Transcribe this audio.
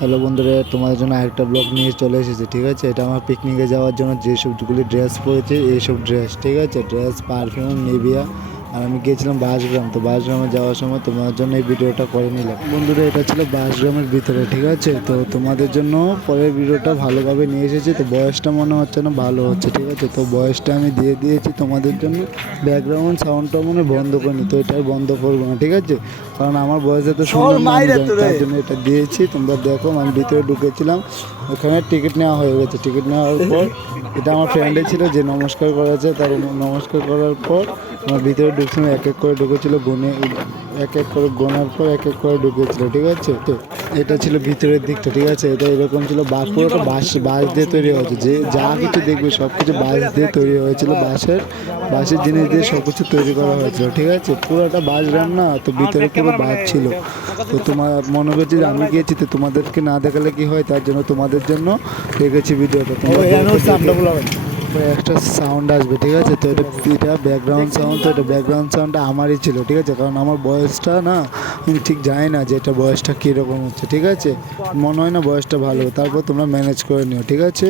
Hello বন্ধুরা, তোমাদের জন্য আরেকটা ব্লগ নিয়ে চলে এসেছি। ঠিক আছে, এটা আমার পিকনিকে যাওয়ার জন্য যে সবগুলি ড্রেস পরেছি, এইসব ড্রেস। ঠিক আছে, ড্রেস, পারফিউম, নিভিয়া। আর আমি গিয়েছিলাম বাসগ্রাম, তো বাসগ্রামে যাওয়ার সময় তোমাদের জন্য এই ভিডিওটা করে নিলাম। বন্ধুরা, এটা ছিল বাসগ্রামের ভিতরে। ঠিক আছে, তো তোমাদের জন্য পরের ভিডিওটা ভালোভাবে নিয়ে এসেছি। তো বয়সটা মনে হচ্ছে না ভালো হচ্ছে। ঠিক আছে, তো বয়সটা আমি দিয়ে দিয়েছি তোমাদের জন্য। ব্যাকগ্রাউন্ড সাউন্ডটা মনে বন্ধ করিনি, তো এটা বন্ধ করবো না। ঠিক আছে, কারণ আমার বয়সে তো সুন্দর না, আমি জানি, তার জন্য এটা দিয়েছি। তোমরা দেখো, আমি ভিতরে ঢুকেছিলাম, ওখানে টিকিট নেওয়া হয়ে গেছে। টিকিট নেওয়ার পর এটা আমার ফ্রেন্ডে ছিল যে নমস্কার করেছে, তার নমস্কার করার পর আমার ভিতরে ঢুকছিলাম। এক এক করে ঢুকেছিল, গুনে এক এক করে গোনার পর এক এক করে ঢুকেছিল। ঠিক আছে, তো এটা ছিল ভিতরের দিকটা। ঠিক আছে, এটা এরকম ছিল, পুরোটা বাঁশ দিয়ে তৈরি হয়েছে। যে যা কিছু দেখবে সব কিছু বাঁশ দিয়ে তৈরি হয়েছিল। বাঁশের জিনিস দিয়ে সব কিছু তৈরি করা হয়েছিল। ঠিক আছে, পুরোটা বাঁশ রান্না, তো ভিতরে পুরো বাঁশ ছিল। তো তোমার মনে করছি যে আমি গিয়েছি, তো তোমাদেরকে না দেখালে কি হয়, তার জন্য তোমাদের জন্য রেখেছি ভিডিওটা। একটা সাউন্ড আসবে। ঠিক আছে, তো এটা ব্যাকগ্রাউন্ড সাউন্ড। তো এটা ব্যাকগ্রাউন্ড সাউন্ডটা আমারই ছিল। ঠিক আছে, কারণ আমার বয়সটা না, আমি ঠিক জানি না যে এটা বয়সটা কীরকম হচ্ছে। ঠিক আছে, মনে হয় না বয়সটা ভালো, তারপর তোমরা ম্যানেজ করে নিও। ঠিক আছে।